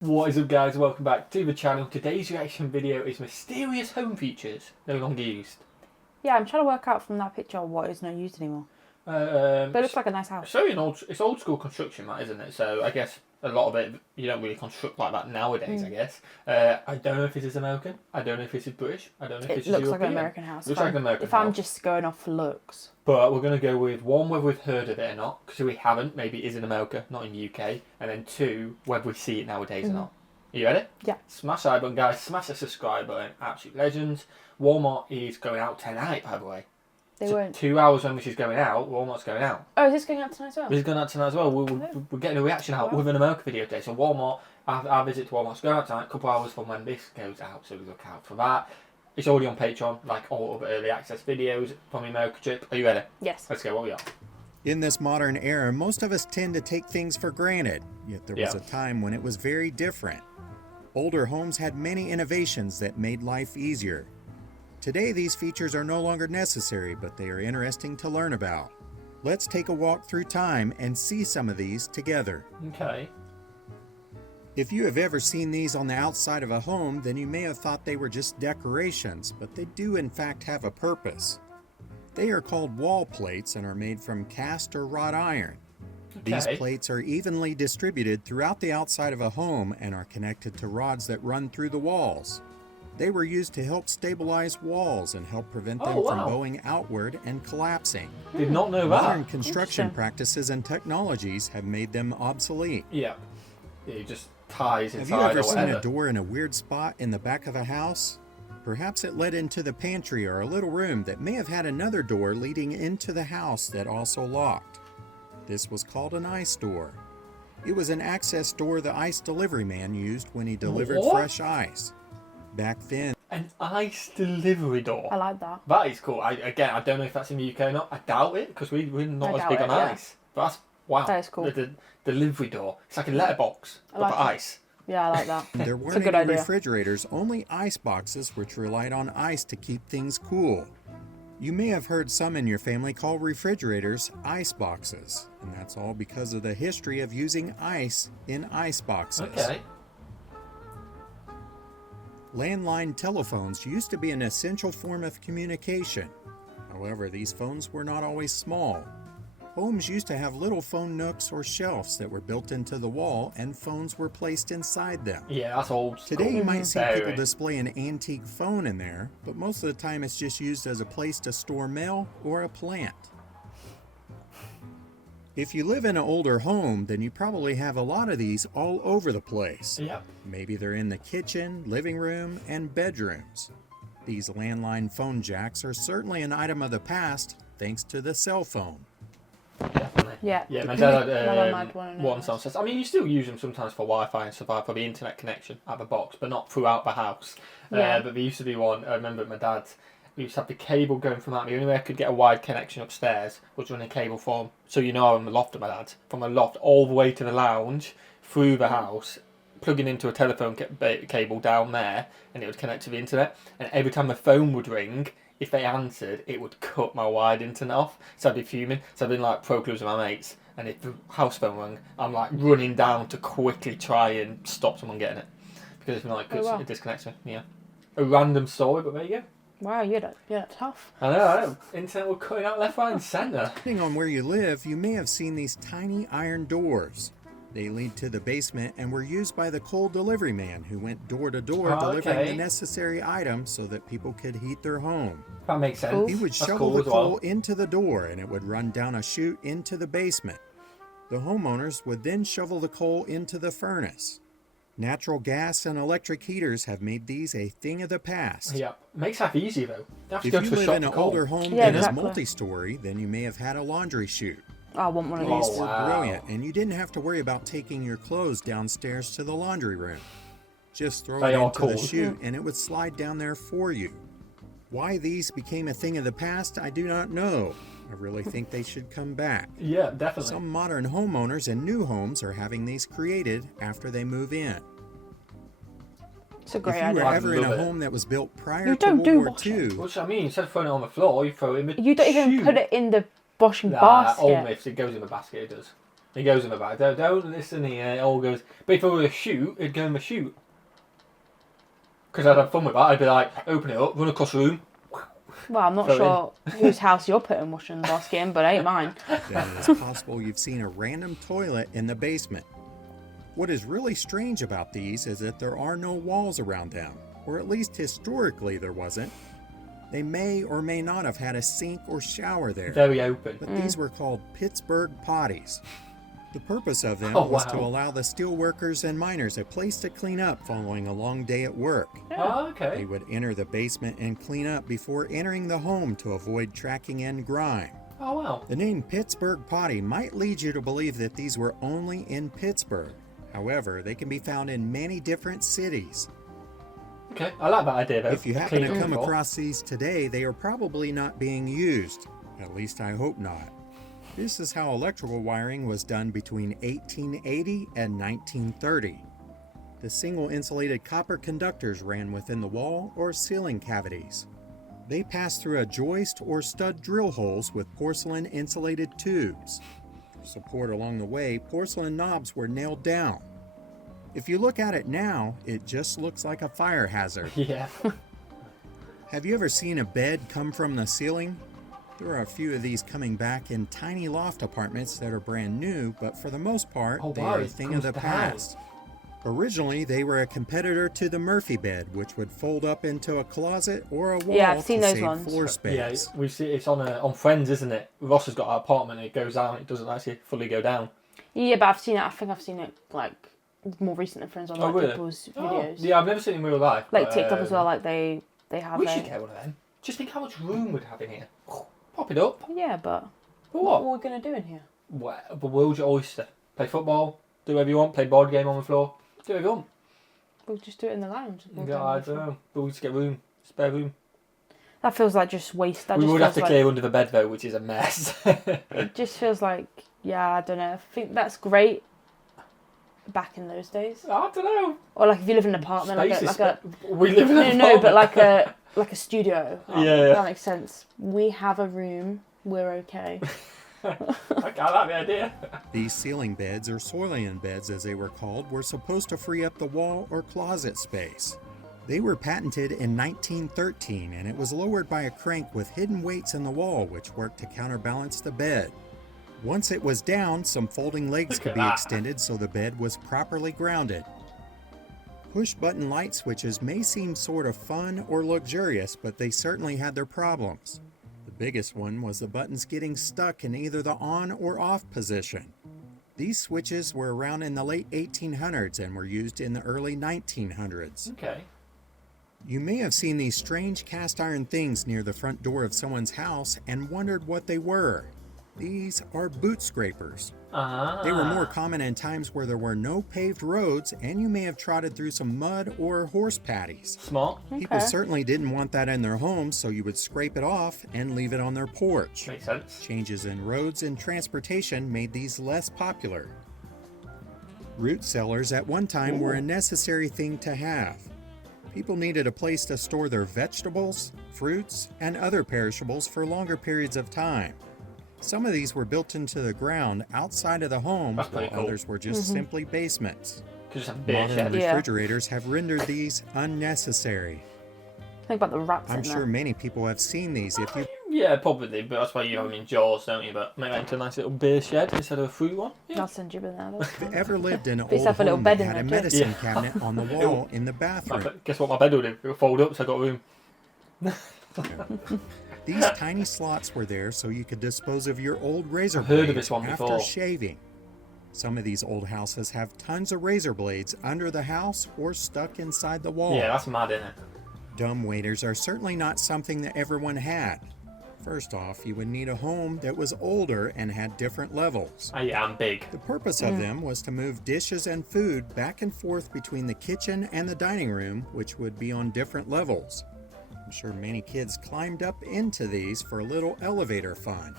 What is up, guys? Welcome back to the channel. Today's reaction video is mysterious home features no longer used. Yeah, I'm trying to work out from that picture what is not used anymore. But it looks like a nice house. It's old school construction, that, isn't it? So I guess a lot of it you don't really construct like that nowadays. I guess. I don't know if this is American. I don't know if this is British. I don't know if this is European. It looks like an American house. Looks like an American if house. I'm just going off for looks. But we're going to go with one, whether we've heard of it or not, because we haven't. Maybe it is in America, not in the UK. And then two, whether we see it nowadays or not. Are you ready? Yeah. Smash the like button, guys. Smash the subscribe button. Absolute legends. Walmart is going out tonight, by the way. They won't. 2 hours when this is going out, Walmart's going out. Oh, is this going out tonight as well? This is going out tonight as well. We're getting a reaction out with an America video today. So Walmart, our visit to Walmart's going out tonight, a couple hours from when this goes out. So we look out for that. It's already on Patreon, like all other early access videos from the America trip. Are you ready? Yes. Let's go. What we got? In this modern era, most of us tend to take things for granted, yet there was a time when it was very different. Older homes had many innovations that made life easier. Today, these features are no longer necessary, but they are interesting to learn about. Let's take a walk through time and see some of these together. Okay. If you have ever seen these on the outside of a home, then you may have thought they were just decorations, but they do in fact have a purpose. They are called wall plates and are made from cast or wrought iron. These plates are evenly distributed throughout the outside of a home and are connected to rods that run through the walls. They were used to help stabilize walls and help prevent them from bowing outward and collapsing. Did not know that. Modern construction practices and technologies have made them obsolete. Yeah. It just ties inside. Have you ever seen a door in a weird spot in the back of a house? Perhaps it led into the pantry or a little room that may have had another door leading into the house that also locked. This was called an ice door. It was an access door the ice delivery man used when he delivered fresh ice. Back then, an ice delivery door. I like that. That is cool. I don't know if that's in the UK or not. I doubt it because we're not as big on ice. But that's wow. That is cool. The delivery door. It's like a letterbox but for ice. Yeah, I like that. There weren't any refrigerators, only ice boxes which relied on ice to keep things cool. You may have heard some in your family call refrigerators ice boxes, and that's all because of the history of using ice in ice boxes. Okay. Landline telephones used to be an essential form of communication. However, these phones were not always small. Homes used to have little phone nooks or shelves that were built into the wall, and phones were placed inside them. Yeah, that's old school. Today you might see people display an antique phone in there, but most of the time it's just used as a place to store mail or a plant. If you live in an older home, then you probably have a lot of these all over the place. Yep. Maybe they're in the kitchen, living room, and bedrooms. These landline phone jacks are certainly an item of the past thanks to the cell phone. Definitely. Yeah. Yeah, my dad had one says. I mean, you still use them sometimes for Wi-Fi and stuff, for the internet connection at the box, but not throughout the house. But there used to be one. I remember my dad. We used to have the cable going from that. The only way I could get a wide connection upstairs was running a cable from. So you know, I'm the loft of my dad, from a loft all the way to the lounge, through the house, plugging into a telephone cable down there, and it would connect to the internet. And every time the phone would ring, if they answered, it would cut my wired internet off. So I'd be fuming. So I'd been like pro clubs with my mates, and if the house phone rang, I'm like running down to quickly try and stop someone getting it, because if not, it disconnects me. Yeah, a random story, but there you go. Wow, you're tough. I know. Internet were cutting out left, right, and centre. Depending on where you live, you may have seen these tiny iron doors. They lead to the basement and were used by the coal delivery man who went door to door delivering the necessary items so that people could heat their home. That makes sense. He would shovel the coal into the door and it would run down a chute into the basement. The homeowners would then shovel the coal into the furnace. Natural gas and electric heaters have made these a thing of the past. Yeah, makes life easy though. If you live in an older home that is multi-story, then you may have had a laundry chute. I want one of these. These were brilliant, and you didn't have to worry about taking your clothes downstairs to the laundry room. Just throw it into the chute and it would slide down there for you. Why these became a thing of the past, I do not know. I really think they should come back. Yeah, definitely. Some modern homeowners and new homes are having these created after they move in. It's a great idea. If you were ever in a home that was built prior to World War II... Which I mean, instead of throwing it on the floor, you throw it in the You don't even put it in the washing basket. Almost, it goes in the basket, it does. He goes in the back. Don't listen here. It all goes. But if I were a chute, it'd go in the chute. Because I'd have fun with that. I'd be like, open it up, run across the room. Well, I'm not sure whose house you're putting washing basket in, but it ain't mine. Then it's possible you've seen a random toilet in the basement. What is really strange about these is that there are no walls around them, or at least historically there wasn't. They may or may not have had a sink or shower there. Very open. But these were called Pittsburgh potties. The purpose of them was to allow the steel workers and miners a place to clean up following a long day at work. Oh, okay. They would enter the basement and clean up before entering the home to avoid tracking in grime. Oh, wow. The name Pittsburgh potty might lead you to believe that these were only in Pittsburgh. However, they can be found in many different cities. Okay, I like that idea though. If you happen to come across these today, they are probably not being used. At least I hope not. This is how electrical wiring was done between 1880 and 1930. The single insulated copper conductors ran within the wall or ceiling cavities. They passed through a joist or stud drill holes with porcelain insulated tubes. For support along the way, porcelain knobs were nailed down. If you look at it now, it just looks like a fire hazard. Yeah. Have you ever seen a bed come from the ceiling? There are a few of these coming back in tiny loft apartments that are brand new, but for the most part, they are a thing of the past. Originally, they were a competitor to the Murphy bed, which would fold up into a closet or a wall I've seen to those save ones. floor space. Yeah, we see it's on Friends, isn't it? Ross has got an apartment, it goes down, it doesn't actually fully go down. Yeah, but I've seen it. I think I've seen it like more recent than Friends on like really? people's videos. Yeah, I've never seen it in real life. Like TikTok as well. Like they have. We should get one of them. Just think how much room we'd have in here. Pop it up. Yeah, but what are we gonna do in here? Well, the world's your oyster. Play football, do whatever you want. Play board game on the floor, do whatever you want. We'll just do it in the lounge. I don't know. But we just get room, spare room. That feels like just waste. We would have to clear under the bed though, which is a mess. It just feels like, I don't know. I think that's great back in those days. I don't know. Or like if you live in an apartment, we live in an apartment. No, but like a studio. Yeah. That makes sense. We have a room. We're okay. I like the idea. These ceiling beds, or Soilian beds as they were called, were supposed to free up the wall or closet space. They were patented in 1913, and it was lowered by a crank with hidden weights in the wall which worked to counterbalance the bed. Once it was down, some folding legs could be extended so the bed was properly grounded. Push-button light switches may seem sort of fun or luxurious, but they certainly had their problems. The biggest one was the buttons getting stuck in either the on or off position. These switches were around in the late 1800s and were used in the early 1900s. Okay. You may have seen these strange cast iron things near the front door of someone's house and wondered what they were. These are boot scrapers. They were more common in times where there were no paved roads, and you may have trotted through some mud or horse patties. Smart. People certainly didn't want that in their homes, so you would scrape it off and leave it on their porch. Makes sense. Changes in roads and transportation made these less popular. Root cellars at one time were a necessary thing to have. People needed a place to store their vegetables, fruits, and other perishables for longer periods of time. Some of these were built into the ground outside of the home, while others were just simply basements. Modern refrigerators have rendered these unnecessary. Think about the rats. I'm sure many people have seen these. If you Yeah, probably, but that's why you have them in jaws, don't you? But make that into a nice little beer shed instead of a fruit one. Yeah. I'll send you banana. If you ever lived in an Please old have a little home bed that in had a there too. medicine cabinet on the wall in the bathroom. Guess what my bed will do? It'll fold up so I got room. These tiny slots were there so you could dispose of your old razor I've heard of blades this one after before. shaving. Some of these old houses have tons of razor blades under the house or stuck inside the wall. Yeah, that's mad, isn't it? Dumbwaiters are certainly not something that everyone had. First off, you would need a home that was older and had different levels. Yeah, I'm big. The purpose of them was to move dishes and food back and forth between the kitchen and the dining room, which would be on different levels. I'm sure many kids climbed up into these for a little elevator fun.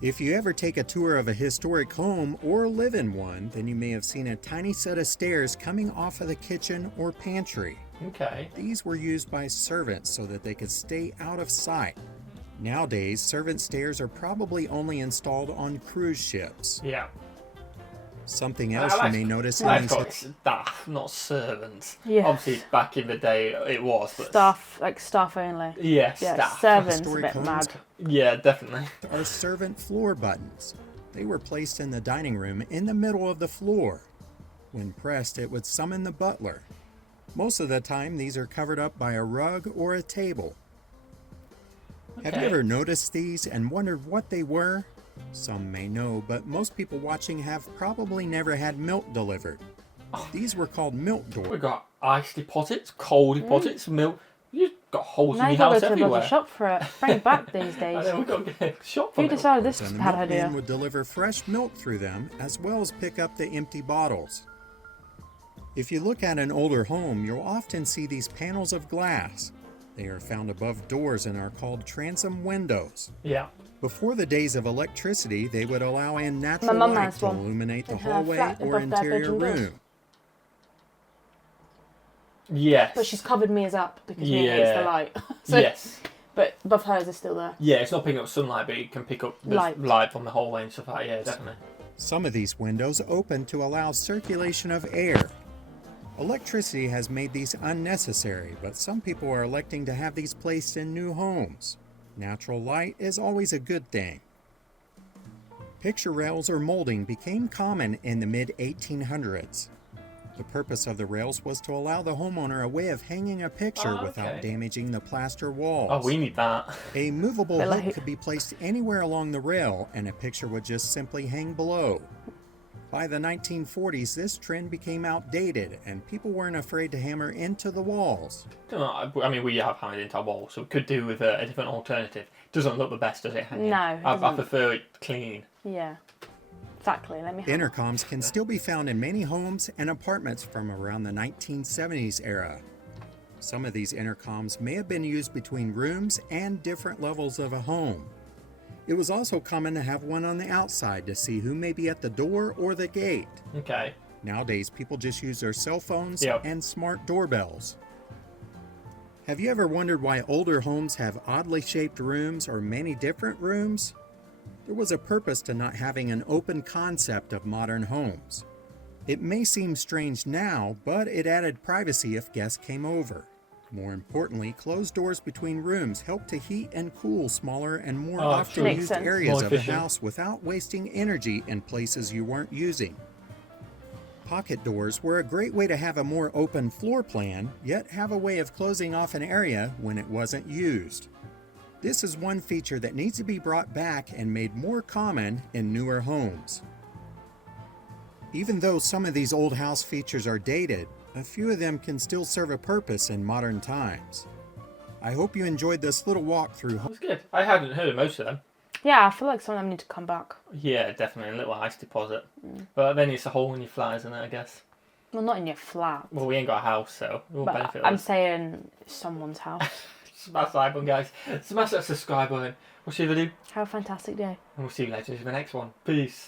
If you ever take a tour of a historic home or live in one, then you may have seen a tiny set of stairs coming off of the kitchen or pantry. Okay. These were used by servants so that they could stay out of sight. Nowadays, servant stairs are probably only installed on cruise ships. Yeah. Something else you may notice in I've these... got staff, not servants. Yeah. Obviously, back in the day, it was. But Staff, like staff only. Yeah, staff. Servants, a bit mad. Yeah, definitely. Are servant floor buttons. They were placed in the dining room in the middle of the floor. When pressed, it would summon the butler. Most of the time, these are covered up by a rug or a table. Okay. Have you ever noticed these and wondered what they were? Some may know, but most people watching have probably never had milk delivered. These were called milk doors. We've got ice deposits, cold deposits, milk. You've got holes in your house everywhere. Now you've got to go to the shop for it. Bring it back these days. I know, we've got to get a shop for it. Who decided this was a bad idea? The milkman would deliver fresh milk through them, as well as pick up the empty bottles. If you look at an older home, you'll often see these panels of glass. They are found above doors and are called transom windows. Yeah. Before the days of electricity, they would allow in natural light to illuminate the hallway or interior room. Yes. But she's covered Mia's up because Mia hates the light. So, yes. But above hers is still there. Yeah, it's not picking up sunlight, but it can pick up light from the hallway and stuff like that. Yeah, definitely. Some of these windows open to allow circulation of air. Electricity has made these unnecessary, but some people are electing to have these placed in new homes. Natural light is always a good thing. Picture rails or molding became common in the mid-1800s. The purpose of the rails was to allow the homeowner a way of hanging a picture without damaging the plaster walls. Oh, we need that. A movable hook could be placed anywhere along the rail and a picture would just simply hang below. By the 1940s, this trend became outdated and people weren't afraid to hammer into the walls. I mean, we have hammered into our walls, so we could do with a different alternative. Doesn't look the best, does it? No, I prefer it clean. Yeah, exactly. Intercoms can still be found in many homes and apartments from around the 1970s era. Some of these intercoms may have been used between rooms and different levels of a home. It was also common to have one on the outside to see who may be at the door or the gate. Okay. Nowadays, people just use their cell phones and smart doorbells. Have you ever wondered why older homes have oddly shaped rooms or many different rooms? There was a purpose to not having an open concept of modern homes. It may seem strange now, but it added privacy if guests came over. More importantly, closed doors between rooms help to heat and cool smaller and more often used areas of the house without wasting energy in places you weren't using. Pocket doors were a great way to have a more open floor plan, yet have a way of closing off an area when it wasn't used. This is one feature that needs to be brought back and made more common in newer homes. Even though some of these old house features are dated, a few of them can still serve a purpose in modern times. I hope you enjoyed this little walkthrough. It was good. I hadn't heard of most of them. Yeah, I feel like some of them need to come back. Yeah, definitely. A little ice deposit. But then it's a hole in your flat, isn't it, I guess? Well, not in your flat. Well, we ain't got a house, so it won't benefit us. I'm saying someone's house. Smash that button, guys. Smash that subscribe button. We'll see you later. Have a fantastic day. And we'll see you later in the next one. Peace.